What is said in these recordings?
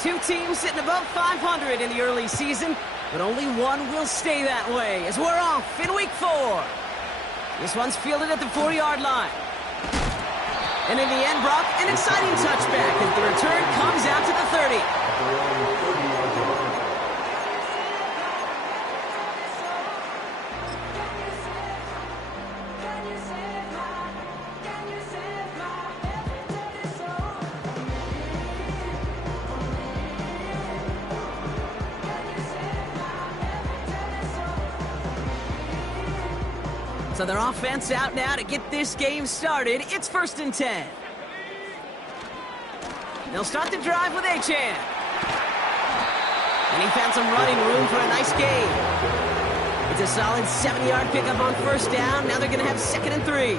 Two teams sitting above 500 in the early season, but only one will stay that way as we're off in week 4. This one's fielded at the 4-yard line. And in the end, Brock, an exciting touchback as the return comes out to the 30. So their offense out now to get this game started. It's 1st and 10. They'll start the drive with Achan. And he found some running room for a nice gain. It's a solid 7-yard pickup on 1st down. Now they're going to have 2nd and 3.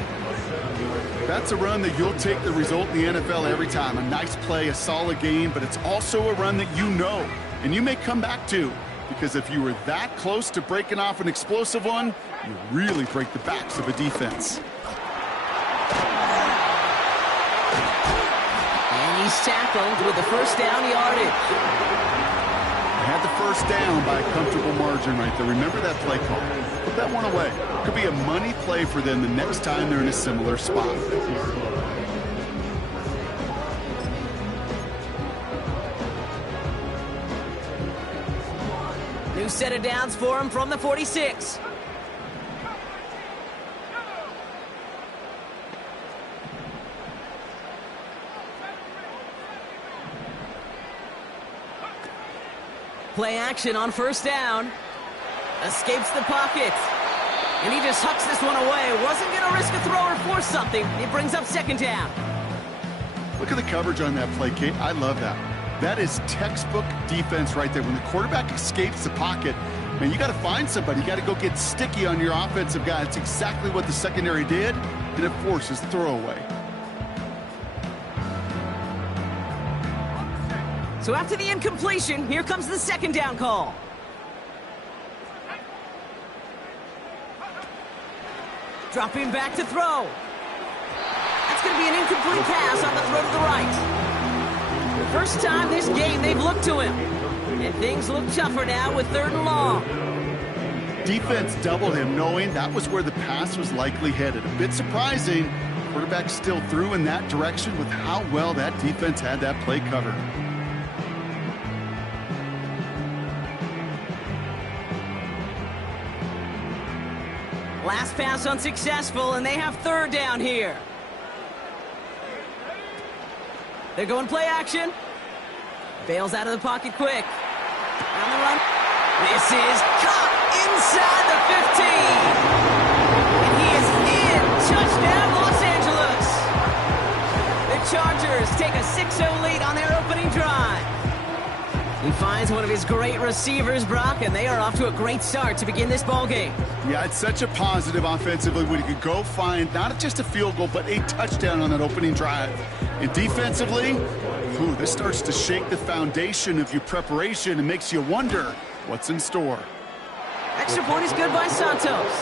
That's a run that you'll take the result in the NFL every time. A nice play, a solid game, but it's also a run that you know and you may come back to. Because if you were that close to breaking off an explosive one, you really break the backs of a defense. And he's tackled with the 1st down yardage. They had the 1st down by a comfortable margin right there. Remember that play call. Put that one away. Could be a money play for them the next time they're in a similar spot. New set of downs for him from the 46. Play action on 1st down. Escapes the pocket. And he just hucks this one away. Wasn't going to risk a throw or force something. It brings up 2nd down. Look at the coverage on that play, Kate. I love that. That is textbook defense right there. When the quarterback escapes the pocket, man, you got to find somebody. You got to go get sticky on your offensive guy. It's exactly what the secondary did, and it forces throwaway. So after the incompletion, here comes the 2nd down call. Dropping back to throw. That's going to be an incomplete pass on the throw to the right. First time this game they've looked to him. And things look tougher now with 3rd and long. Defense doubled him, knowing that was where the pass was likely headed. A bit surprising. Quarterback still threw in that direction with how well that defense had that play covered. Last pass unsuccessful, and they have 3rd down here. They're going play action. Bails out of the pocket quick. On the run. This is caught inside the 15. And he is in. Touchdown, Los Angeles. The Chargers take a 6-0 lead on their opening drive. He finds one of his great receivers, Brock, and they are off to a great start to begin this ball game. Yeah, it's such a positive offensively when you could go find not just a field goal, but a touchdown on that opening drive. And defensively, this starts to shake the foundation of your preparation and makes you wonder what's in store. Extra point is good by Santos.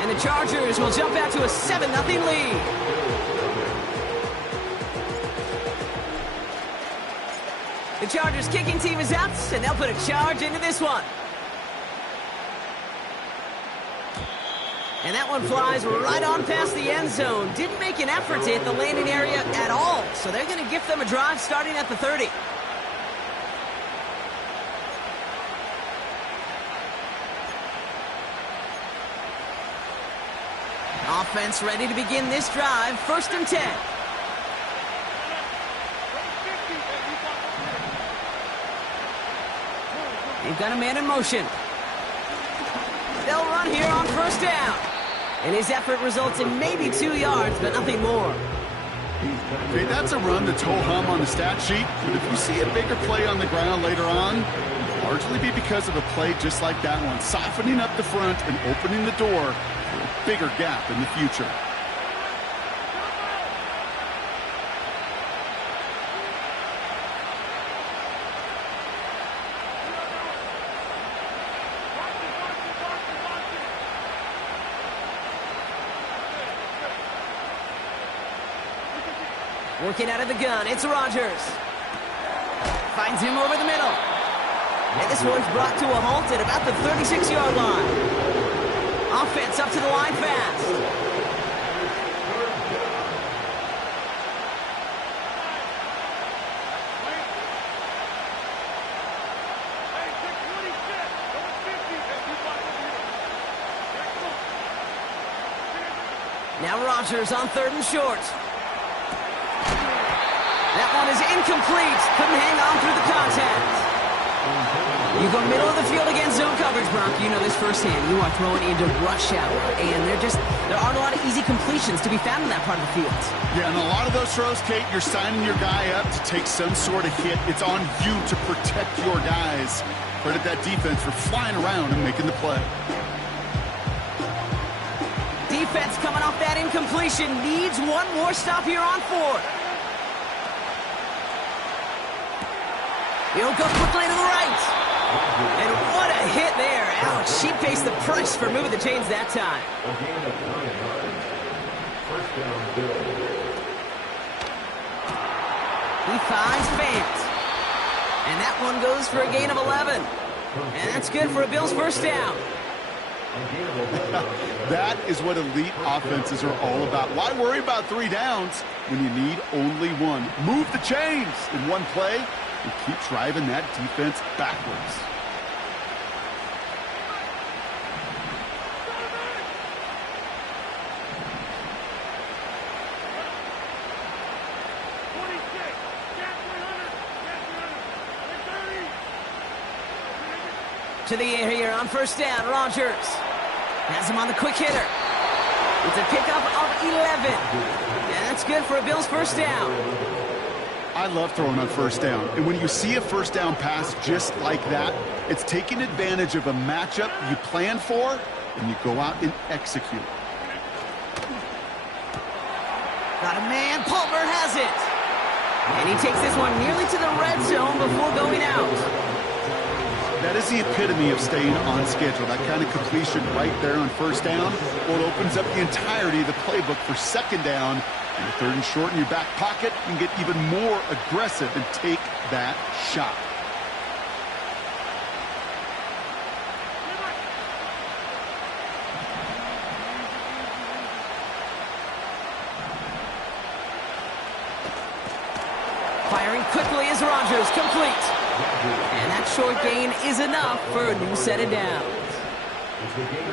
And the Chargers will jump out to a 7-0 lead. The Chargers kicking team is out, and they'll put a charge into this one. And that one flies right on past the end zone. Didn't make an effort to hit the landing area at all. So they're going to gift them a drive starting at the 30. Offense ready to begin this drive. 1st and 10. They've got a man in motion. They'll run here on 1st down. And his effort results in maybe 2 yards, but nothing more. Okay, that's a run that's ho-hum on the stat sheet. But if you see a bigger play on the ground later on, it'll largely be because of a play just like that one, softening up the front and opening the door for a bigger gap in the future. Working out of the gun, it's Rodgers. Finds him over the middle. And this one's brought to a halt at about the 36-yard line. Offense up to the line fast. Now Rodgers on 3rd and short. That one is incomplete. Couldn't hang on through the contact. You go middle of the field against zone coverage, Brock. You know this firsthand. You are throwing into rush hour, and there aren't a lot of easy completions to be found in that part of the field. Yeah, and a lot of those throws, Kate, you're signing your guy up to take some sort of hit. It's on you to protect your guys. Credit that defense for flying around and making the play. Defense coming off that incompletion needs one more stop here on 4th. He'll go quickly to the right. And what a hit there. Ouch, she pays the price for moving the chains that time. He finds Fant. And that one goes for a gain of 11. And that's good for a Bills first down. That is what elite offenses are all about. Why worry about 3 downs when you need only 1? Move the chains in one play and keep driving that defense backwards. To the air here on first down, Rodgers has him on the quick hitter. It's a pickup of 11. And that's good for a Bills first down. I love throwing on first down. And when you see a first down pass just like that, it's taking advantage of a matchup you plan for, and you go out and execute. Got a man. Palmer has it. And he takes this one nearly to the red zone before going out. That is the epitome of staying on schedule. That kind of completion right there on first down, or it opens up the entirety of the playbook for second down. And 3rd and short in your back pocket, you can get even more aggressive and take that shot. Firing quickly is Rodgers, complete. And that short gain is enough for a new set of downs.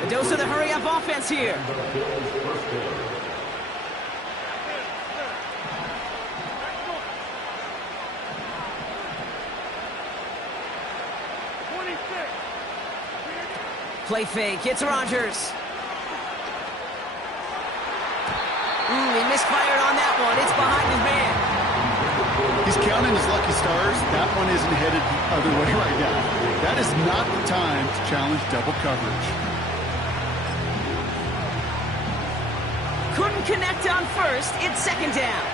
A dose of the hurry-up offense here. Play fake, it's Rodgers. He misfired on that one. It's behind his man. He's counting his lucky stars. That one isn't headed the other way right now. That is not the time to challenge double coverage. Couldn't connect on first. It's second down.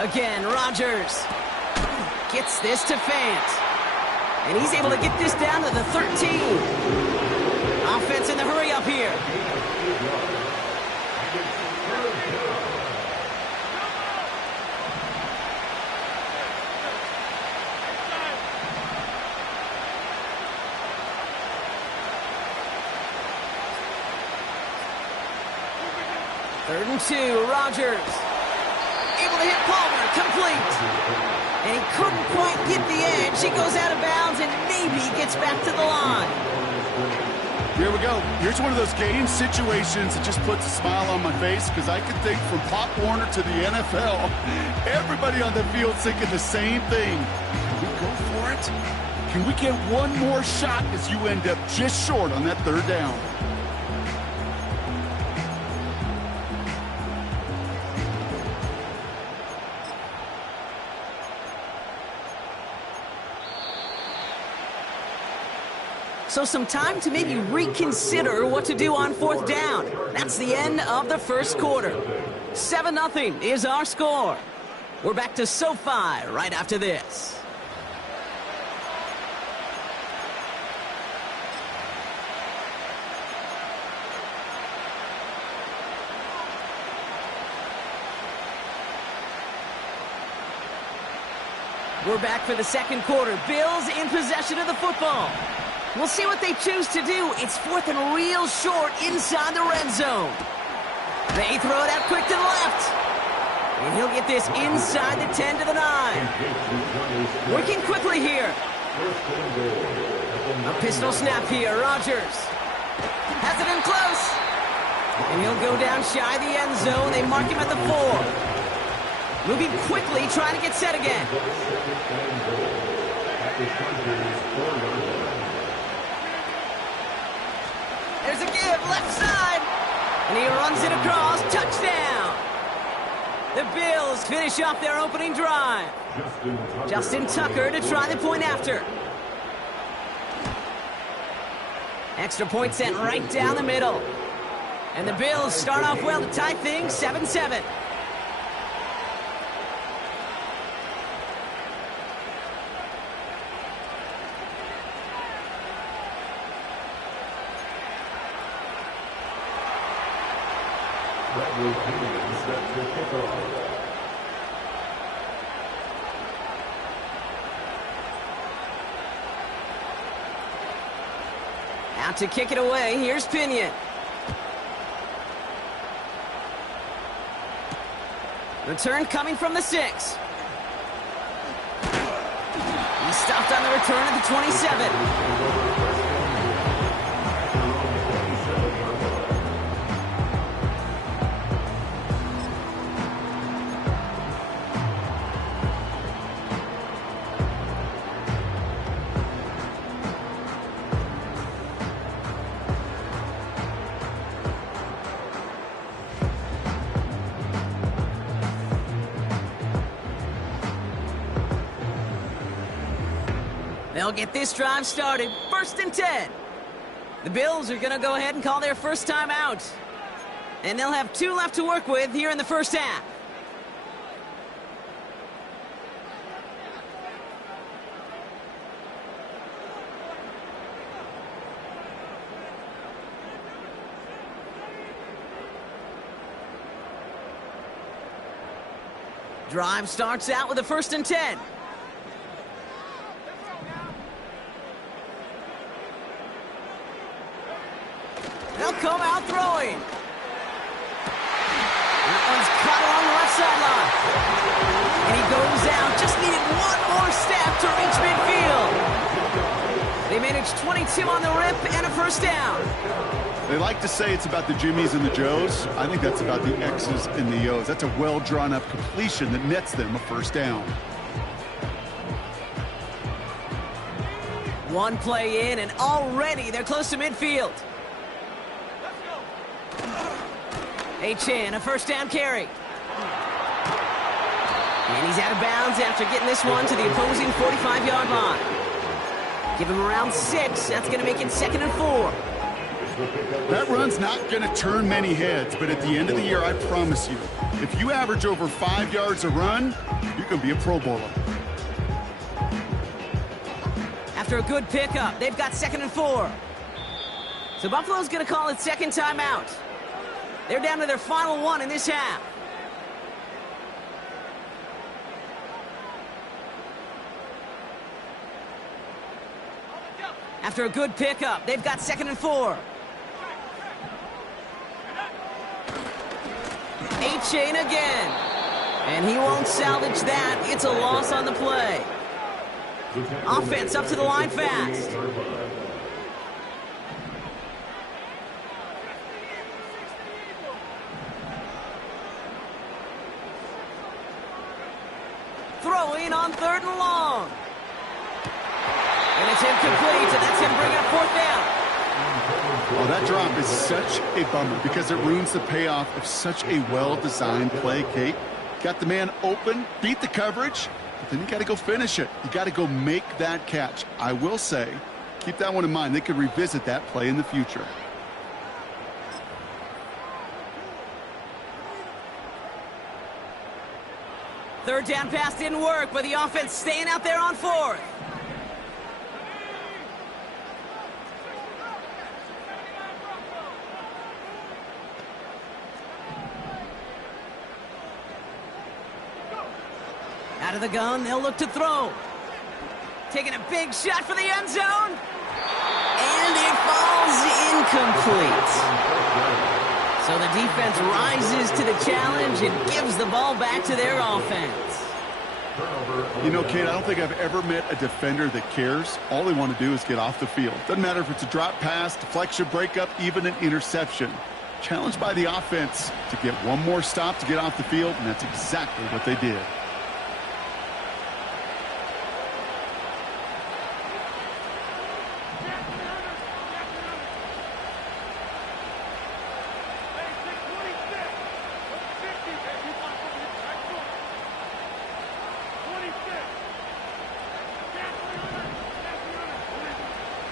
Again, Rodgers gets this to Fant. And he's able to get this down to the 13. Offense in the hurry up here. Third and 2, Rodgers. Able to hit Palmer, complete. And he couldn't quite get the edge. He goes out of bounds and maybe gets back to the line. Here we go. Here's one of those game situations that just puts a smile on my face, because I can think from Pop Warner to the NFL, everybody on the field thinking the same thing. Can we go for it? Can we get one more shot as you end up just short on that third down? So some time to maybe reconsider what to do on fourth down. That's the end of the first quarter. 7-0 is our score. We're back to SoFi right after this. We're back for the second quarter. Bills in possession of the football. We'll see what they choose to do. It's 4th and real short inside the red zone. They throw it out quick to the left. And he'll get this inside the 10 to the 9. Working quickly here. A pistol snap here. Rodgers has it in close. And he'll go down shy of the end zone. They mark him at the 4. Moving quickly, trying to get set again. There's a give, left side. And he runs it across, touchdown. The Bills finish off their opening drive. Justin Tucker to try the point after. Extra point sent right down the middle. And the Bills start off well to tie things 7-7. Out to kick it away, here's Pinion. Return coming from the 6. He stopped on the return at the 27. They'll get this drive started. 1st and 10. The Bills are going to go ahead and call their first time out. And they'll have 2 left to work with here in the first half. Drive starts out with a 1st and 10. They'll come out throwing. That one's caught along the left sideline. And he goes out. Just needed one more step to reach midfield. They managed 22 on the rip and a first down. They like to say it's about the Jimmies and the Joes. I think that's about the X's and the O's. That's a well-drawn-up completion that nets them a first down. One play in, and already they're close to midfield. A-Chan, a first down carry. And he's out of bounds after getting this one to the opposing 45-yard line. Give him around 6. That's going to make it 2nd and 4. That run's not going to turn many heads, but at the end of the year, I promise you, if you average over 5 yards a run, you're going to be a Pro Bowler. After a good pickup, they've got 2nd and 4. So Buffalo's going to call it second timeout. They're down to their final one in this half. After a good pickup, they've got 2nd and 4. A-Chain again. And he won't salvage that. It's a loss on the play. Offense up to the line fast. Throwing on 3rd and long. And it's incomplete, and that's him bringing up 4th down. Well, that drop is such a bummer because it ruins the payoff of such a well-designed play, Kate. Got the man open, beat the coverage, but then you got to go finish it. You got to go make that catch. I will say, keep that one in mind. They could revisit that play in the future. Third down pass didn't work, but the offense staying out there on fourth. Out of the gun, they'll look to throw. Taking a big shot for the end zone. And it falls incomplete. So the defense rises to the challenge and gives the ball back to their offense. You know, Kate, I don't think I've ever met a defender that cares. All they want to do is get off the field. Doesn't matter if it's a drop pass, deflection, breakup, even an interception. Challenged by the offense to get one more stop to get off the field, and that's exactly what they did.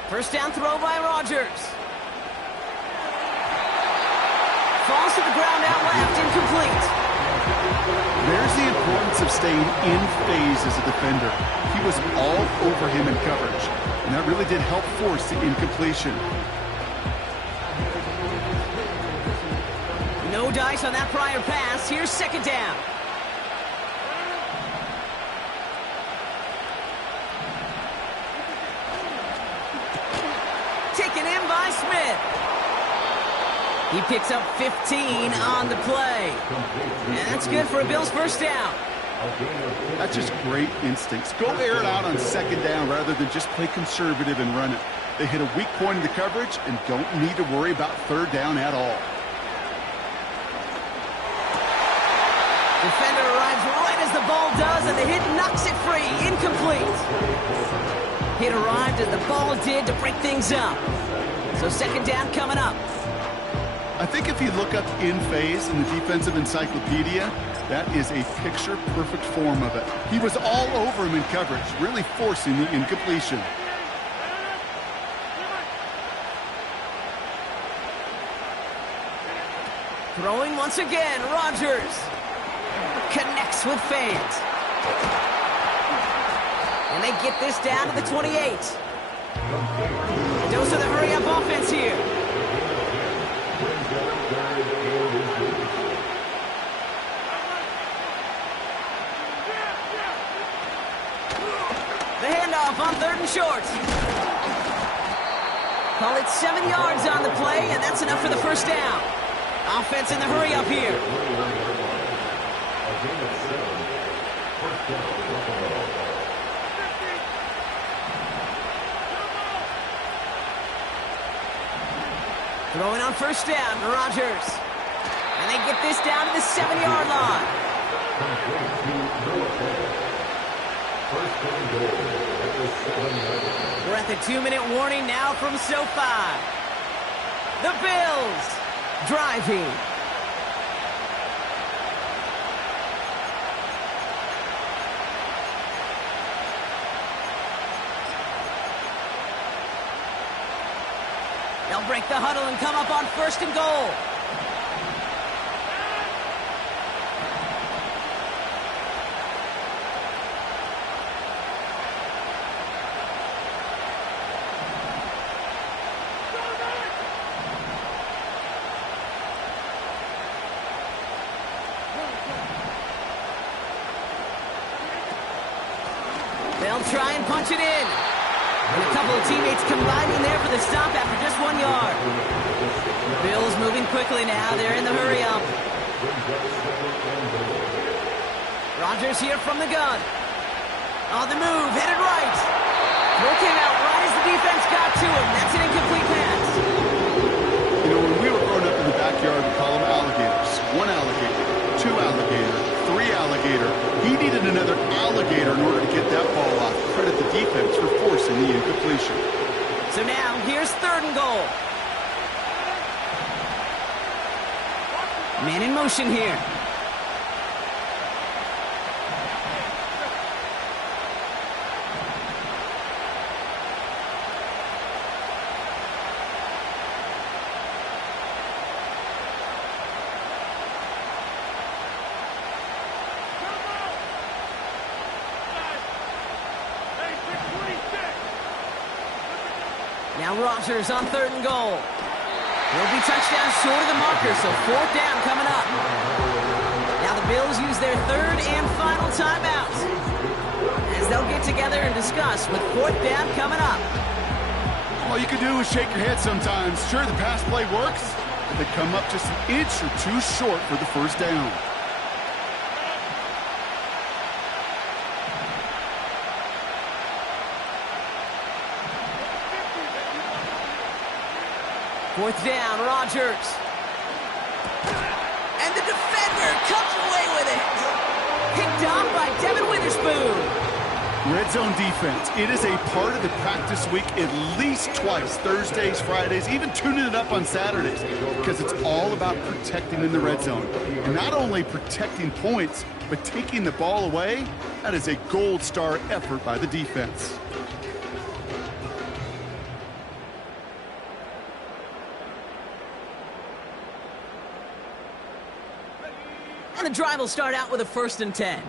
First down throw by Rodgers. Falls to the ground out left, incomplete. There's the importance of staying in phase as a defender. He was all over him in coverage, and that really did help force the incompletion. No dice on that prior pass. Here's second down. Taken in by Smith. He picks up 15 on the play. And that's good for a Bills first down. That's just great instincts. Go air it out on second down rather than just play conservative and run it. They hit a weak point in the coverage and don't need to worry about third down at all. Defender arrives right as the ball does, and the hit knocks it free. Incomplete. Hit arrived as the ball did to break things up. So second down coming up. I think if you look up in phase in the defensive encyclopedia, that is a picture-perfect form of it. He was all over him in coverage, really forcing the incompletion. Throwing once again, Rodgers connects with fans. And they get this down to the 28. Dose of the hurry-up offense here. The handoff on third and short. Call it 7 yards on the play, and that's enough for the first down. Offense in the hurry-up here. Throwing on first down, Rodgers. And they get this down to the 7-yard line. We're at the 2-minute warning now from SoFi. The Bills driving. They'll break the huddle and come up on first and goal. They'll try and punch it in. And a couple of teammates combining there for the stop after just 1 yard. Bills moving quickly now. They're in the hurry-up. Rodgers here from the gun. On the move, headed right. Throw came out right as the defense got to him. That's an incomplete pass. You know, when we were growing up in the backyard, we call them alligators. 1 alligator, 2 alligator, 3 alligator. He needed another alligator in order to get that ball off. Credit the defense for forcing the incompletion. So now, here's third and goal. Man in motion here. Now Rodgers on 3rd and goal. He'll be touchdown short of the marker, so 4th down coming up. Now the Bills use their 3rd and final timeout as they'll get together and discuss with 4th down coming up. All you can do is shake your head sometimes. Sure, the pass play works, but they come up just an inch or two short for the 1st down. Fourth down, Rodgers. And the defender comes away with it. Picked off by Devin Witherspoon. Red zone defense. It is a part of the practice week at least twice. Thursdays, Fridays, even tuning it up on Saturdays. Because it's all about protecting in the red zone. And not only protecting points, but taking the ball away. That is a gold star effort by the defense. And the drive will start out with a 1st and 10.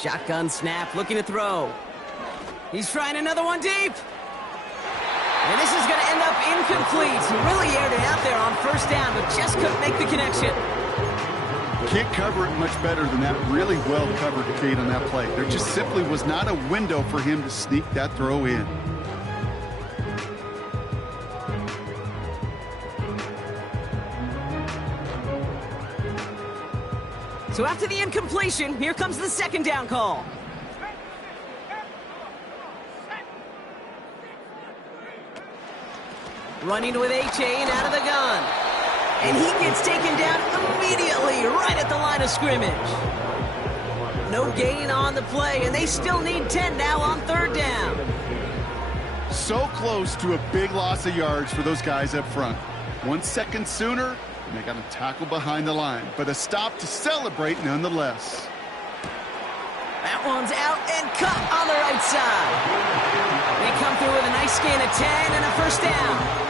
Shotgun snap, looking to throw. He's trying another one deep. And this is going to end up incomplete. He really aired it out there on 1st down, but just couldn't make the connection. Can't cover it much better than that. Really well covered, Kate, on that play. There just simply was not a window for him to sneak that throw in. So after the incompletion, here comes the 2nd down call. Running with H.A. and out of the gun. And he gets taken down immediately right at the line of scrimmage. No gain on the play, and they still need 10 now on 3rd down. So close to a big loss of yards for those guys up front. 1 second sooner, and they got a tackle behind the line. But a stop to celebrate nonetheless. That one's out and cut on the right side. They come through with a nice gain of 10 and a 1st down.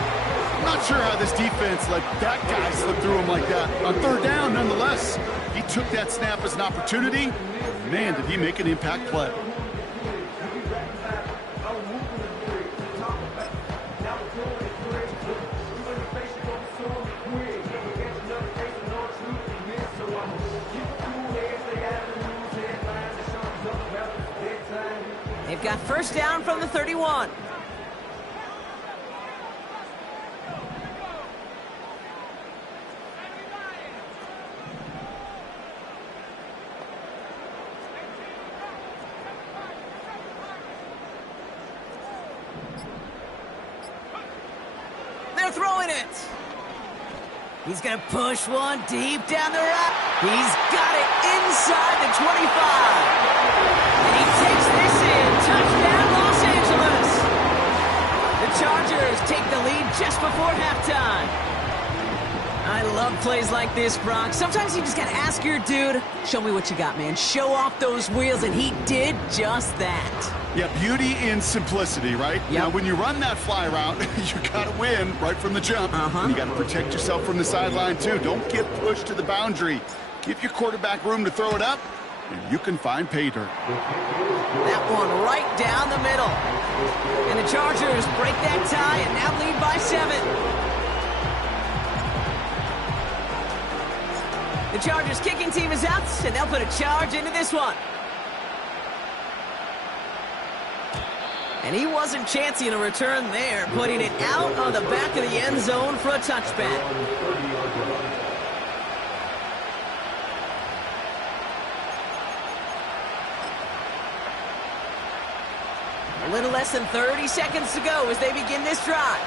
I'm not sure how this defense let that guy slip through him like that. On 3rd down, nonetheless, he took that snap as an opportunity. Man, did he make an impact play. They've got 1st down from the 31. They're throwing it. He's going to push one deep down the right. He's got it inside the 25. And he takes this in. Touchdown, Los Angeles. The Chargers take the lead just before halftime. I love plays like this, Brock. Sometimes you just got to ask your dude, show me what you got, man. Show off those wheels, and he did just that. Yeah, beauty in simplicity, right? Yep. Now, when you run that fly route, you got to win right from the jump. You got to protect yourself from the sideline, too. Don't get pushed to the boundary. Give your quarterback room to throw it up, and you can find pay dirt. That one right down the middle. And the Chargers break that tie and now lead by 7. The Chargers kicking team is out, and they'll put a charge into this one. And he wasn't chancing a return there, putting it out on the back of the end zone for a touchback. A little less than 30 seconds to go as they begin this drive.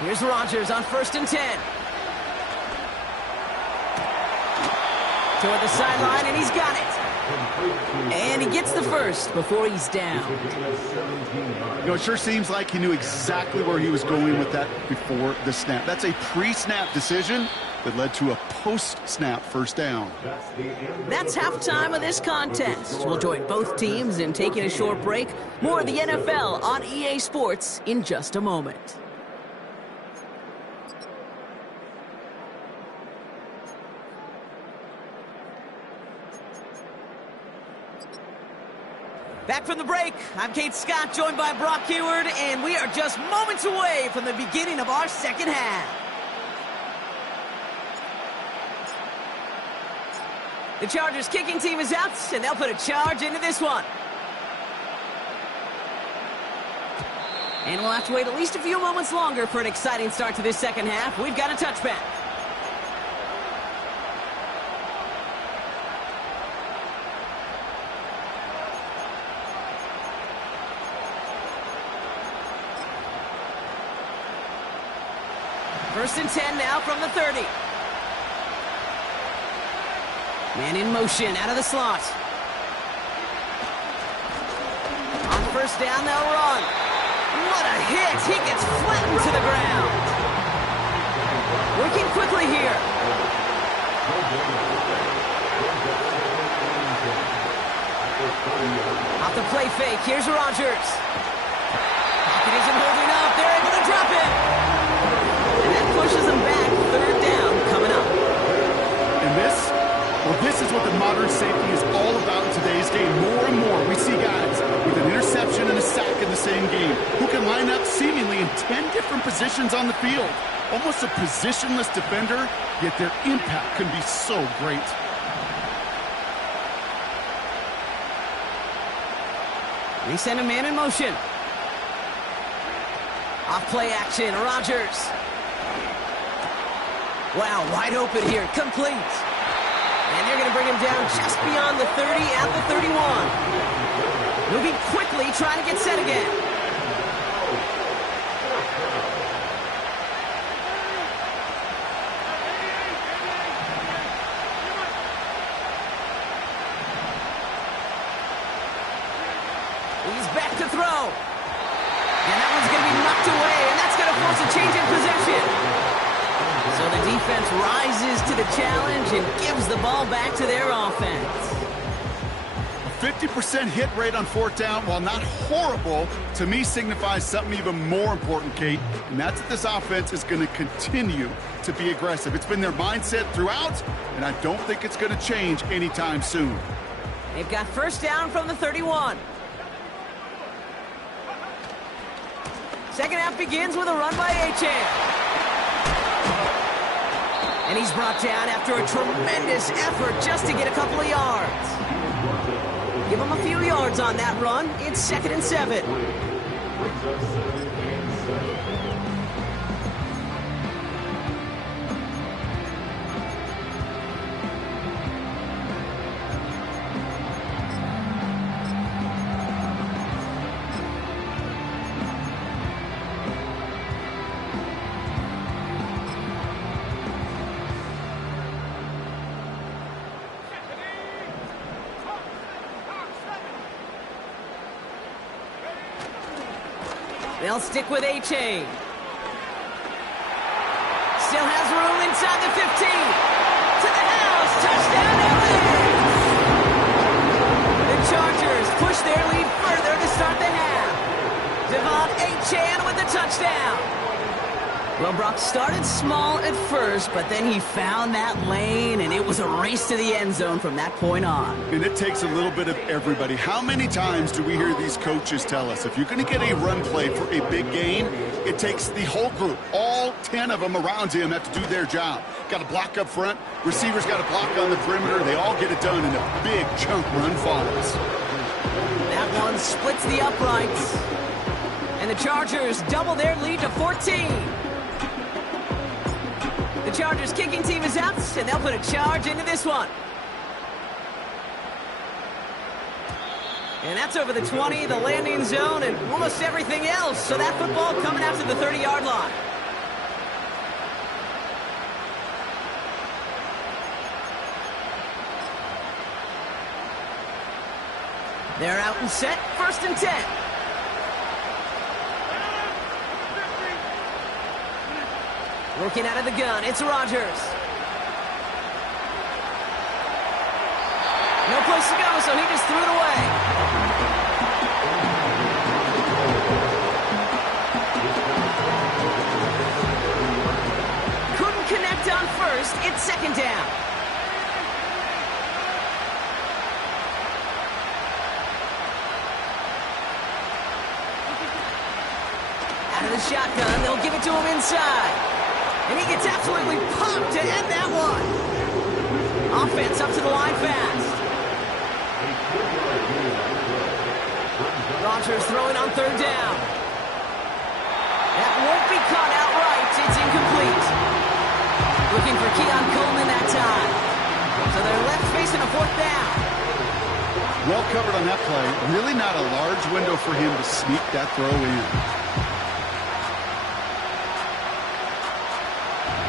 Here's Rodgers on 1st and 10. Toward the sideline, and he's got it. And he gets the first before he's down. You know, it sure seems like he knew exactly where he was going with that before the snap. That's a pre-snap decision, that led to a post-snap first down. That's halftime of this contest. We'll join both teams in taking a short break. More of the NFL on EA Sports in just a moment. Back from the break, I'm Kate Scott, joined by Brock Heward, and we are just moments away from the beginning of our second half. The Chargers kicking team is out, and they'll put a charge into this one. And we'll have to wait at least a few moments longer for an exciting start to this second half. We've got a touchback. First and 10 now from the 30. Man in motion out of the slot. On first down, they'll run. What a hit! He gets flattened to the ground. Working quickly here. Off the play fake, here's Rodgers. Pocket isn't holding up, they're able to drop it. And that pushes them back, third down coming up. And this is what the modern safety is all about in today's game. More and more, we see guys with an interception and a sack in the same game who can line up seemingly in 10 different positions on the field. Almost a positionless defender, yet their impact can be so great. They send a man in motion. Off play action, Rodgers. Wow, wide open here, complete. And they're going to bring him down just beyond the 30 at the 31. Moving quickly, trying to get set again. He's back to throw. And that one's going to be knocked away, and that's going to force a change in possession. So the defense rises to the challenge and gives the ball back to their offense. A 50% hit rate on fourth down, while not horrible, to me signifies something even more important, Kate, and that's that this offense is going to continue to be aggressive. It's been their mindset throughout, and I don't think it's going to change anytime soon. They've got first down from the 31. Second half begins with a run by Achane. And he's brought down after a tremendous effort just to get a couple of yards. Give him a few yards on that run. It's 2nd and 7. They'll stick with Achane. Still has room inside the 15. To the house. Touchdown, LA! The Chargers push their lead further to start the half. Devon Achane with the touchdown. Well, Brock started small at first, but then he found that lane, and it was a race to the end zone from that point on. And it takes a little bit of everybody. How many times do we hear these coaches tell us, if you're going to get a run play for a big gain, it takes the whole group. All 10 of them around him have to do their job. Got to block up front. Receivers got to block on the perimeter. They all get it done, and a big chunk run follows. That one splits the uprights. And the Chargers double their lead to 14. The Chargers kicking team is out, and they'll put a charge into this one. And that's over the 20, the landing zone, and almost everything else. So that football coming out to the 30-yard line. They're out and set, 1st and 10. Looking out of the gun, it's Rodgers. No place to go, so he just threw it away. Couldn't connect on first. It's second down. Out of the shotgun, they'll give it to him inside. And he gets absolutely pumped to end that one. Offense up to the line fast. Rodgers throwing on third down. That won't be caught outright. It's incomplete. Looking for Keon Coleman that time. So they're left facing a fourth down. Well covered on that play. Really not a large window for him to sneak that throw in.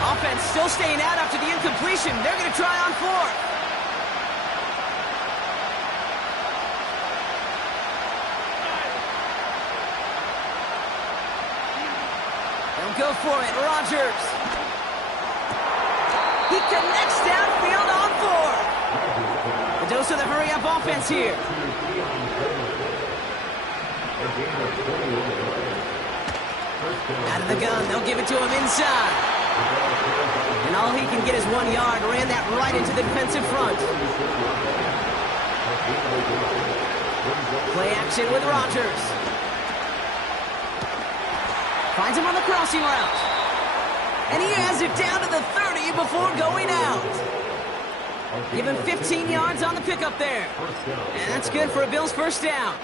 Offense still staying out after the incompletion. They're going to try on fourth. They'll go for it. Rodgers. He connects downfield on fourth. A dose of the hurry-up offense here. Out of the gun. They'll give it to him inside. And all he can get is 1 yard. Ran that right into the defensive front. Play action with Rodgers. Finds him on the crossing route. And he has it down to the 30 before going out. Give him 15 yards on the pickup there. And that's good for a Bills first down.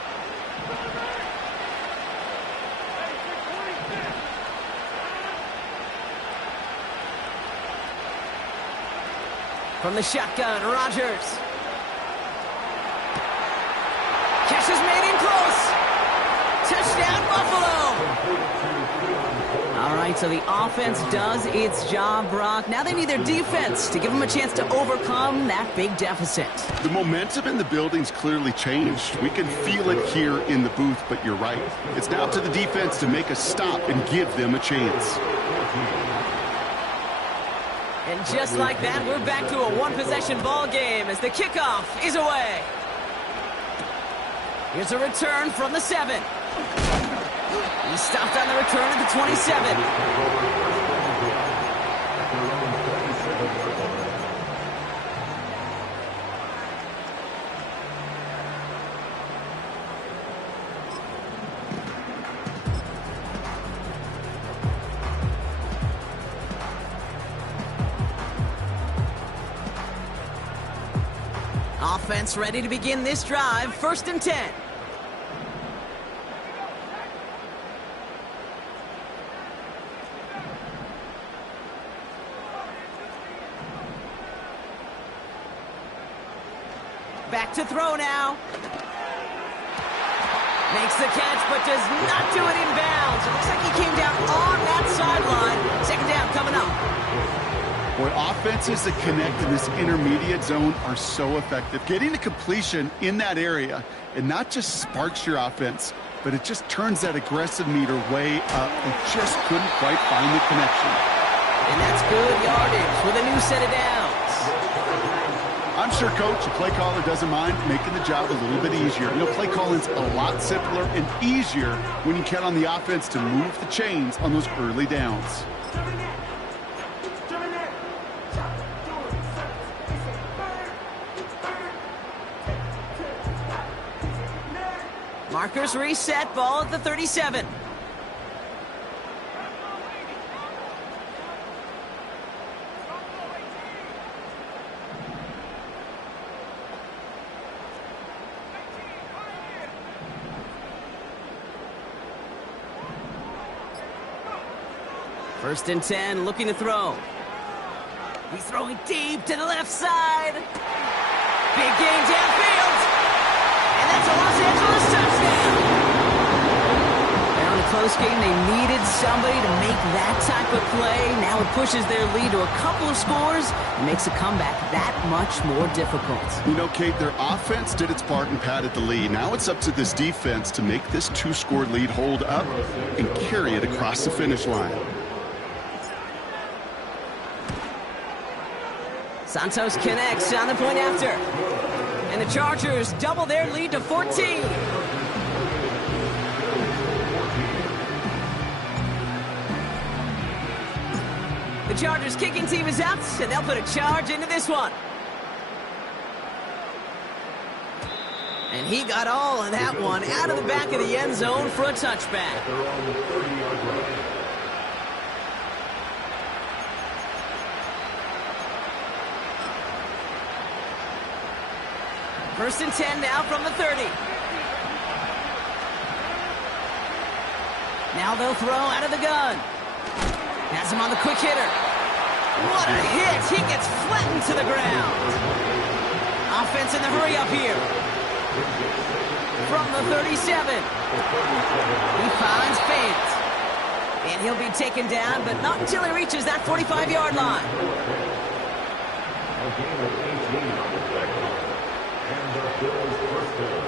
From the shotgun, Rodgers. Catch is made in close. Touchdown, Buffalo. All right, so the offense does its job, Brock. Now they need their defense to give them a chance to overcome that big deficit. The momentum in the building's clearly changed. We can feel it here in the booth, but you're right. It's now up to the defense to make a stop and give them a chance. And just like that, we're back to a one-possession ball game as the kickoff is away. Here's a return from the 7. He stopped on the return at the 27. Offense ready to begin this drive. 1st and 10. Back to throw now. Makes the catch, but does not do it in bounds. It looks like he came down on that sideline. 2nd down coming up. Boy, offenses that connect in this intermediate zone are so effective. Getting the completion in that area, it not just sparks your offense, but it just turns that aggressive meter way up. They just couldn't quite find the connection. And that's good yardage with a new set of downs. I'm sure, Coach, the play caller doesn't mind making the job a little bit easier. You know, play calling's a lot simpler and easier when you count on the offense to move the chains on those early downs. Markers reset, ball at the 37. First and 10, looking to throw. He's throwing deep to the left side. Big game downfield. And that's a Los Angeles touchdown. Now in a close game, they needed somebody to make that type of play. Now it pushes their lead to a couple of scores and makes a comeback that much more difficult. You know, Kate, their offense did its part and padded the lead. Now it's up to this defense to make this 2-score lead hold up and carry it across the finish line. Santos connects on the point after. And the Chargers double their lead to 14. The Chargers kicking team is out, and they'll put a charge into this one. And he got all of that one out of the back of the end zone for a touchback. First and 10 now from the 30. Now they'll throw out of the gun. Has him on the quick hitter. What a hit! He gets flattened to the ground. Offense in the hurry up here. From the 37. He finds fans. And he'll be taken down, but not until he reaches that 45-yard line. A gain of 18 on the tackle. And the Bills first down.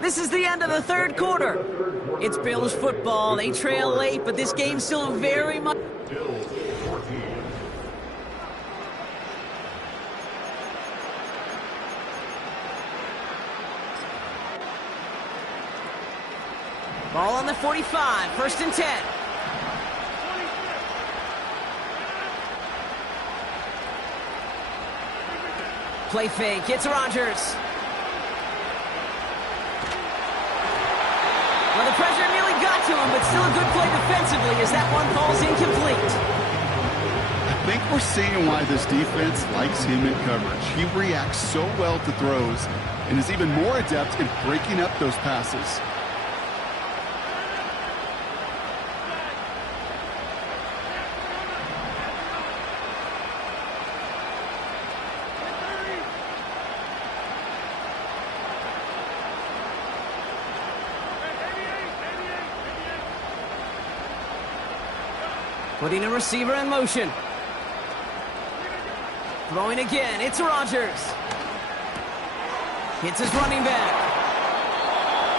This is the end of the third quarter. It's Bills football. They trail late, but this game's still very much... Bills 14. Ball on the 45, first and 10. Play fake, it's Rodgers. Well, the pressure nearly got to him, but still a good play defensively as that one falls incomplete. I think we're seeing why this defense likes him in coverage. He reacts so well to throws and is even more adept in breaking up those passes. Putting a receiver in motion. Throwing again, it's Rodgers. Hits his running back.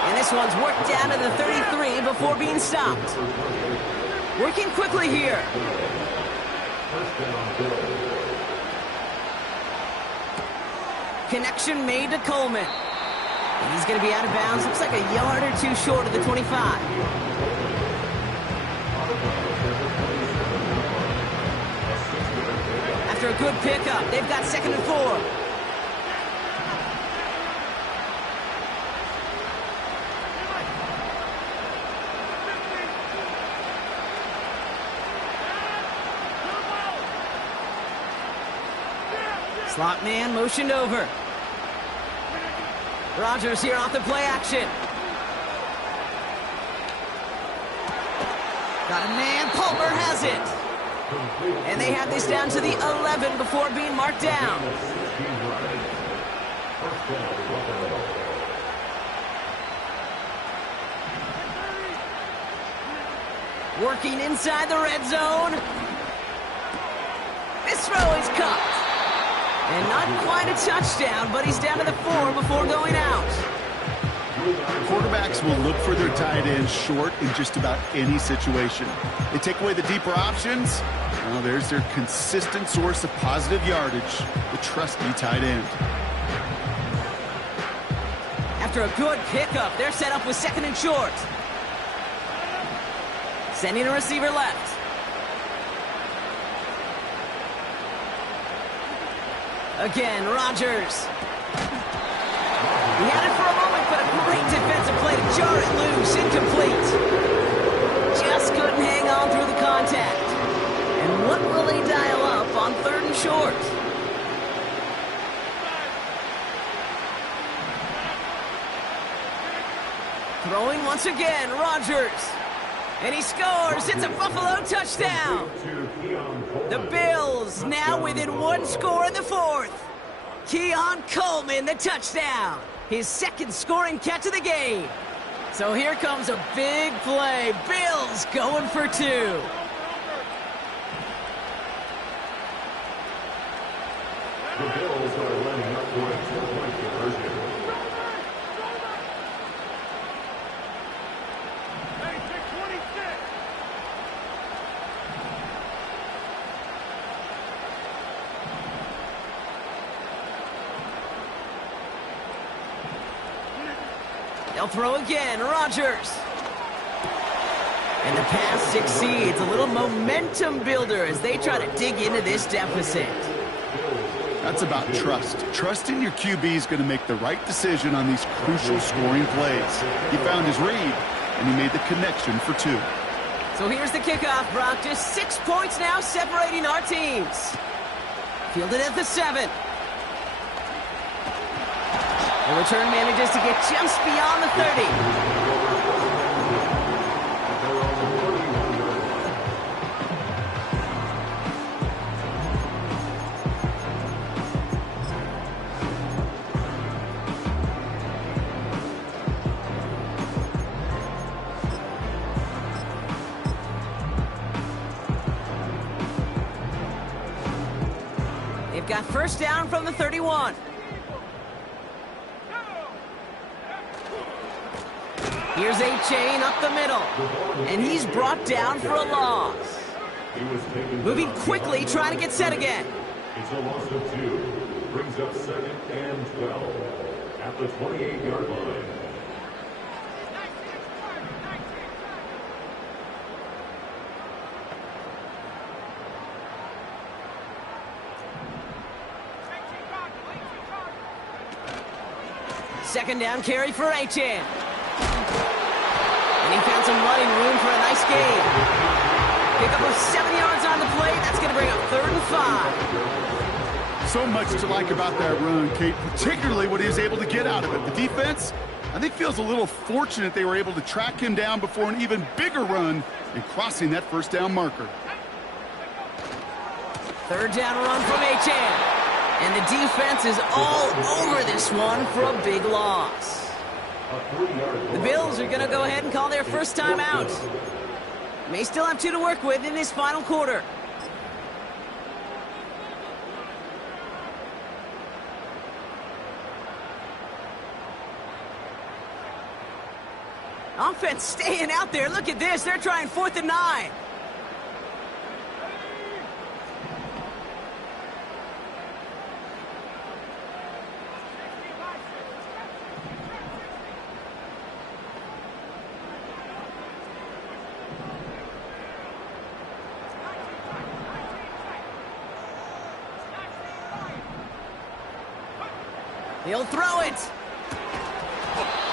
And this one's worked down to the 33 before being stopped. Working quickly here. Connection made to Coleman. And he's going to be out of bounds. Looks like a yard or two short of the 25. After a good pickup, they've got 2nd and 4. Slot man motioned over. Rodgers here off the play action. Got a man, Palmer has it. And they have this down to the 11 before being marked down. Working inside the red zone. This throw is caught. And not quite a touchdown, but he's down to the 4 before going out. Quarterbacks will look for their tight end short in just about any situation. They take away the deeper options. Well, there's their consistent source of positive yardage, the trusty tight end. After a good pickup, they're set up with 2nd and short. Sending a receiver left. Again, Rodgers. He had it for a moment, but a great defensive play to jar it loose, incomplete. Just couldn't hang on through the contact. And what will they dial up on 3rd and short? Throwing once again, Rodgers. And he scores. It's a Buffalo touchdown. The Bills now within 1 score in the 4th. Keon Coleman, the touchdown. His 2nd scoring catch of the game. So here comes a big play. Bills going for 2. The Bills are lining up for a two-point conversion. They'll throw again. Rodgers. And the pass succeeds. A little momentum builder as they try to dig into this deficit. That's about trust. Trusting your QB is going to make the right decision on these crucial scoring plays. He found his read, and he made the connection for two. So here's the kickoff, Brock. Just 6 points now separating our teams. Fielded at the 7. The return manages to get just beyond the 30. They've got first down from the 31. Here's A-Chain up the middle, and he's brought down for a loss. Moving quickly, trying to get set again. It's a loss of 2. Brings up 2nd and 12 at the 28-yard line. Second down carry for A-Chain. And he found some running room for a nice gain. Pick up of 7 yards on the play. That's going to bring up 3rd and 5. So much to like about that run, Kate, particularly what he was able to get out of it. The defense, I think, feels a little fortunate they were able to track him down before an even bigger run and crossing that first down marker. 3rd down run from A-Chain. And the defense is all over this one for a big loss. The Bills are going to go ahead and call their first time out. May still have 2 to work with in this final quarter. Offense staying out there. Look at this. They're trying 4th and 9. He'll throw it.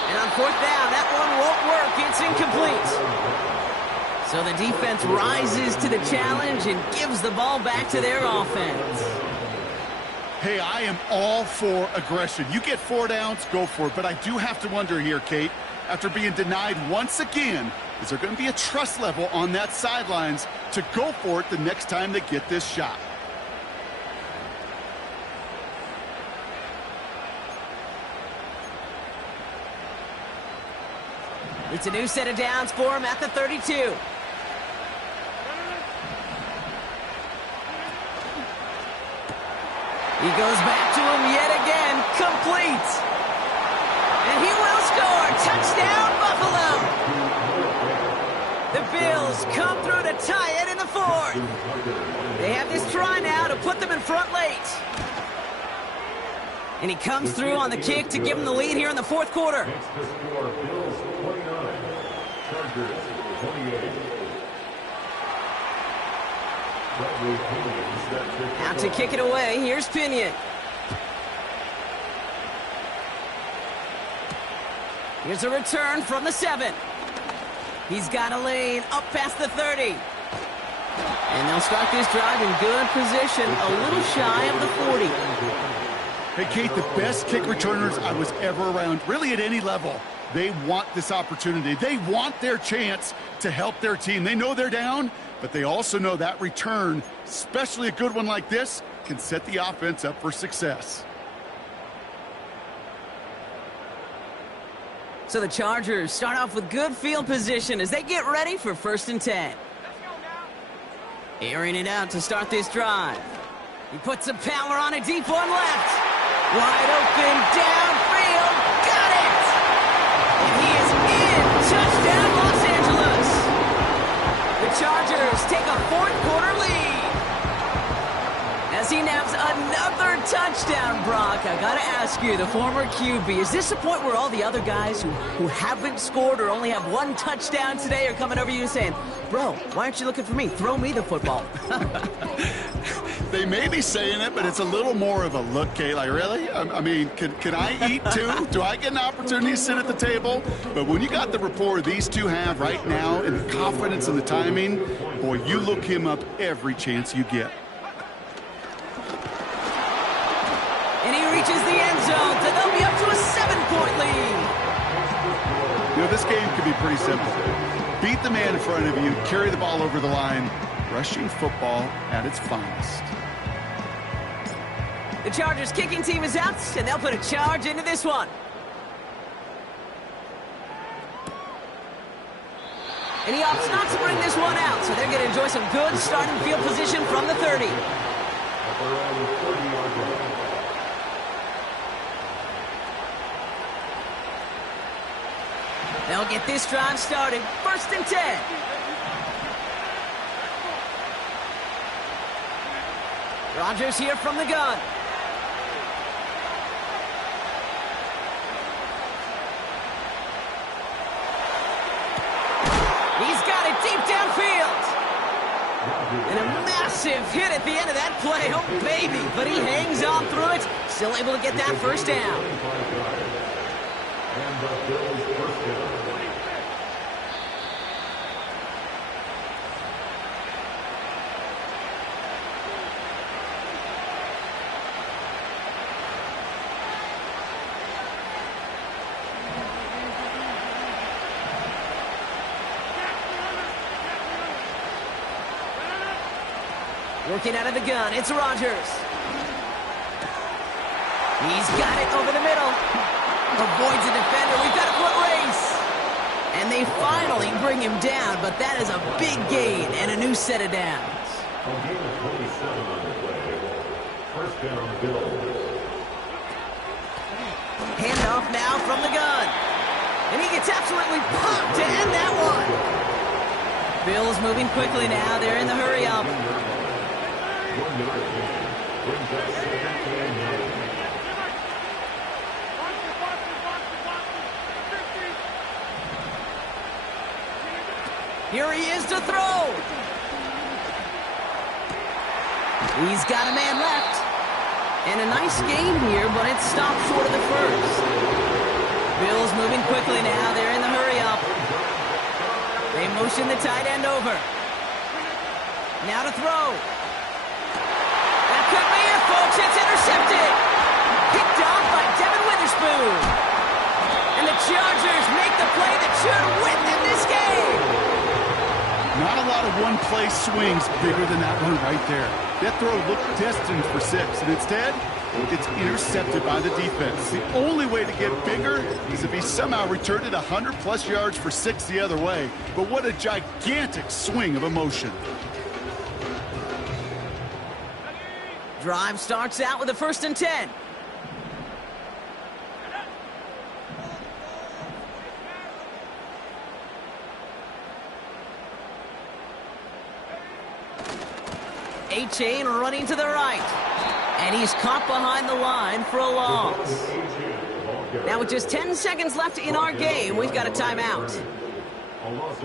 And on 4th down, that one won't work. It's incomplete. So the defense rises to the challenge and gives the ball back to their offense. Hey, I am all for aggression. You get 4 downs, go for it. But I do have to wonder here, Kate, after being denied once again, is there going to be a trust level on that sidelines to go for it the next time they get this shot? It's a new set of downs for him at the 32. He goes back to him yet again. Complete. And he will score. Touchdown, Buffalo. The Bills come through to tie it in the 4th. They have this try now to put them in front late. And he comes through on the kick to give them the lead here in the 4th quarter. Makes the score Bills 29, Chargers 28. Out to kick it away. Here's Pinion. Here's a return from the 7. He's got a lane up past the 30. And they'll start this drive in good position, a little shy of the 40. Hey, Kate, the best kick returners I was ever around, really at any level, they want this opportunity. They want their chance to help their team. They know they're down, but they also know that return, especially a good one like this, can set the offense up for success. So the Chargers start off with good field position as they get ready for 1st and 10. Airing it out to start this drive. He puts some power on a deep one left. Wide open, downfield, got it! And he is in! Touchdown, Los Angeles! The Chargers take a fourth-quarter lead. As he naps another touchdown, Brock, I gotta ask you, the former QB, is this the point where all the other guys who haven't scored or only have one touchdown today are coming over you and saying, bro, why aren't you looking for me? Throw me the football. They may be saying it, but it's a little more of a look, Kay. Like, really? I mean, can I eat too? Do I get an opportunity to sit at the table? But when you got the rapport these two have right now and the confidence and the timing, boy, you look him up every chance you get. And he reaches the end zone, so they'll be up to a 7-point lead. You know, this game could be pretty simple. Beat the man in front of you, carry the ball over the line, rushing football at its finest. The Chargers kicking team is out, and they'll put a charge into this one. And he opts not to bring this one out, so they're going to enjoy some good starting field position from the 30. They'll get this drive started. 1st and 10. Rodgers here from the gun. He's got it deep downfield. And a massive hit at the end of that play. Oh, baby. But he hangs on through it. Still able to get that first down. And the Bills first down. Working out of the gun, it's Rodgers. He's got it over the middle. Avoids a defender. We've got a foot race. And they finally bring him down, but that is a big gain and a new set of downs. A gain of 27 on the play. First down, Bills. Handoff now from the gun. And he gets absolutely pumped to end that one. Bills moving quickly now. They're in the hurry up. 1 yard gain. Brings up 2nd and 9. Here he is to throw. He's got a man left. And a nice game here, but it stopped short of the first. Bills moving quickly now. They're in the hurry up. They motion the tight end over. Now to throw. That could be it, folks. It's intercepted. Picked off by Devin Witherspoon. And the Chargers make the play that should win them this game. Not a lot of one-play swings bigger than that one right there. That throw looked destined for 6, and instead, it's intercepted by the defense. The only way to get bigger is if he somehow returned it 100-plus yards for 6 the other way. But what a gigantic swing of emotion. Drive starts out with a 1st and 10. A-Chain running to the right. And he's caught behind the line for a loss. Now with just 10 seconds left in our game, we've got a timeout.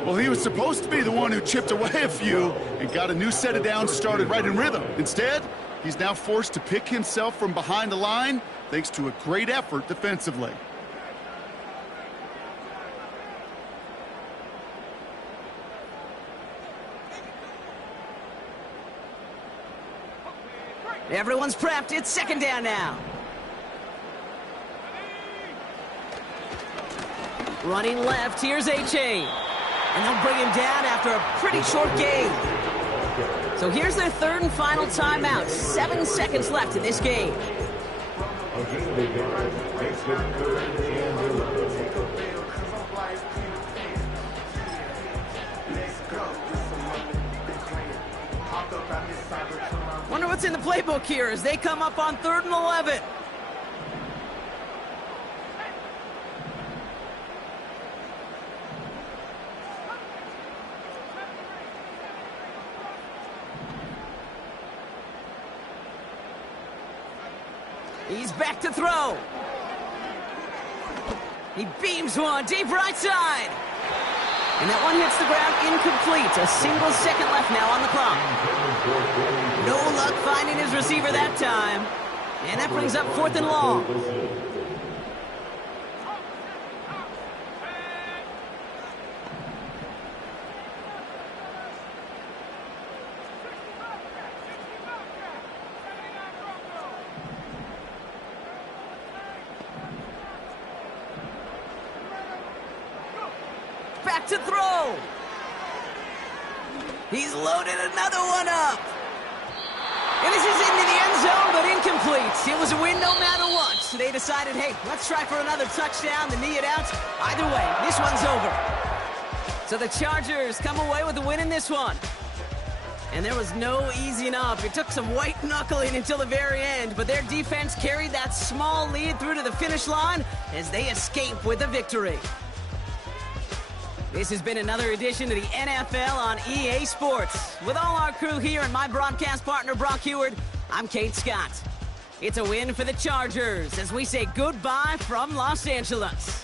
Well, he was supposed to be the one who chipped away a few and got a new set of downs started right in rhythm. Instead, he's now forced to pick himself from behind the line thanks to a great effort defensively. Everyone's prepped. It's 2nd down now. Running left, here's A-Chain. And they'll bring him down after a pretty short game. So here's their 3rd and final timeout. 7 seconds left in this game. Wonder what what's in the playbook here as they come up on 3rd and 11. He's back to throw. He beams one deep right side. And that one hits the ground incomplete. A single second left now on the clock. No luck finding his receiver that time. And that brings up 4th and long. Back to throw. He's loaded another one up. And this is into the end zone, but incomplete. It was a win no matter what. So they decided, hey, let's try for another touchdown to knee it out. Either way, this one's over. So the Chargers come away with a win in this one. And there was no easing up. It took some white knuckling until the very end, but their defense carried that small lead through to the finish line as they escape with a victory. This has been another edition of the NFL on EA Sports. With all our crew here and my broadcast partner, Brock Heward, I'm Kate Scott. It's a win for the Chargers as we say goodbye from Los Angeles.